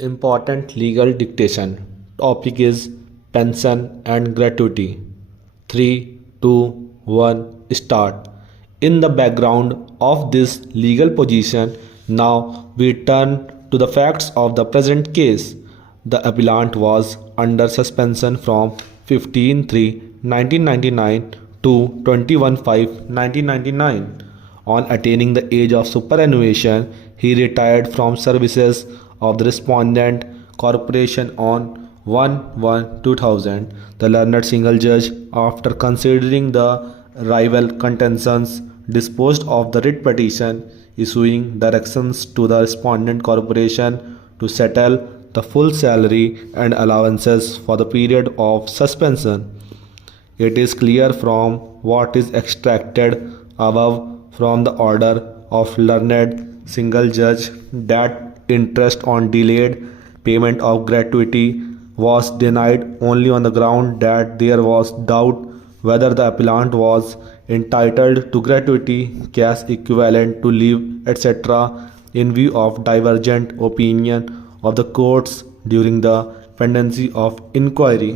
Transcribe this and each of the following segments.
Important legal dictation. Topic is pension and gratuity. 3, 2, 1, start. In the background of this legal position, now we turn to the facts of the present case. The appellant was under suspension from 15/3/1999 to 21/5/1999. On attaining the age of superannuation, he retired from services of the respondent corporation on 1/1/2000. The learned single judge, after considering the rival contentions, disposed of the writ petition, issuing directions to the respondent corporation to settle the full salary and allowances for the period of suspension. It is clear from what is extracted above from the order of learned single judge that interest on delayed payment of gratuity was denied only on the ground that there was doubt whether the appellant was entitled to gratuity, cash equivalent to leave, etc., in view of divergent opinion of the courts during the pendency of inquiry.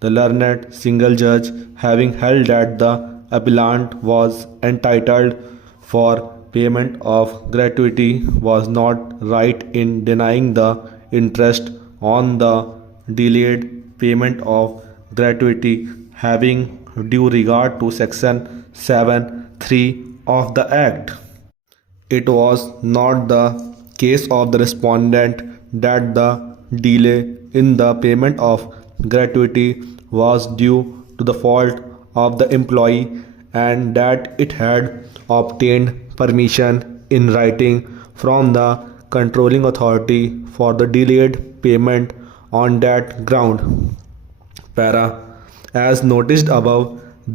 The learned single judge, having held that the appellant was entitled for payment of gratuity, was not right in denying the interest on the delayed payment of gratuity, having due regard to section 7(3) of the Act. It was not the case of the respondent that the delay in the payment of gratuity was due to the fault of the employee, and that it had obtained permission in writing from the controlling authority for the delayed payment on that ground. Para. As noticed above,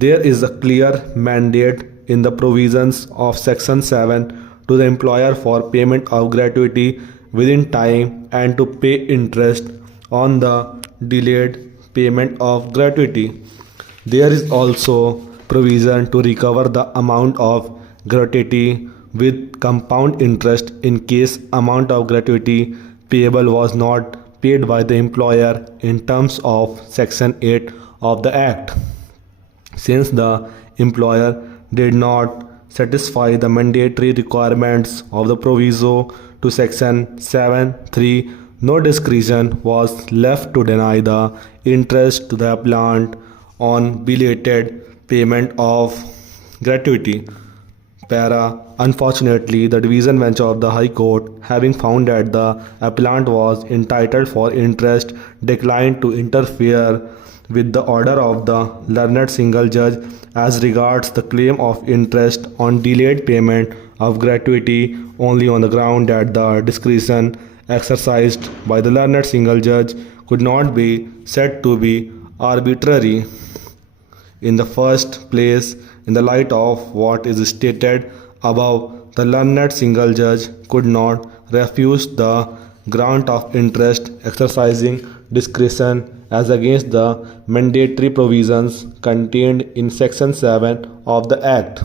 there is a clear mandate in the provisions of Section 7 to the employer for payment of gratuity within time and to pay interest on the delayed payment of gratuity. There is also provision to recover the amount of gratuity with compound interest in case amount of gratuity payable was not paid by the employer in terms of Section 8 of the Act. Since the employer did not satisfy the mandatory requirements of the proviso to Section 7(3), no discretion was left to deny the interest to the appellant on belated payment of gratuity. Para. Unfortunately, the division bench of the High Court, having found that the appellant was entitled for interest, declined to interfere with the order of the learned single judge as regards the claim of interest on delayed payment of gratuity only on the ground that the discretion exercised by the learned single judge could not be said to be arbitrary. In the first place, in the light of what is stated above, the learned single judge could not refuse the grant of interest, exercising discretion as against the mandatory provisions contained in Section 7 of the Act.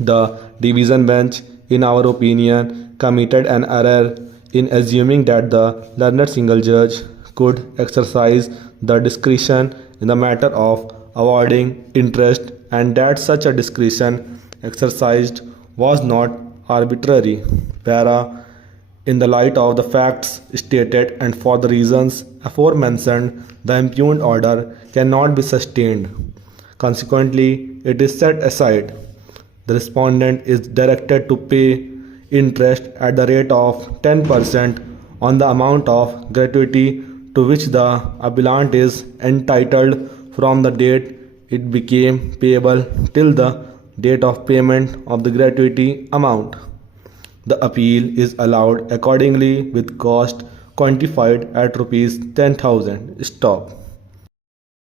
The division bench, in our opinion, committed an error in assuming that the learned single judge could exercise the discretion in the matter of awarding interest, and that such a discretion exercised was not arbitrary. Para. In the light of the facts stated and for the reasons aforementioned, the impugned order cannot be sustained. Consequently, it is set aside. The respondent is directed to pay interest at the rate of 10% on the amount of gratuity to which the appellant is entitled from the date it became payable till the date of payment of the gratuity amount. The appeal is allowed accordingly with cost quantified at Rs 10,000. Stop.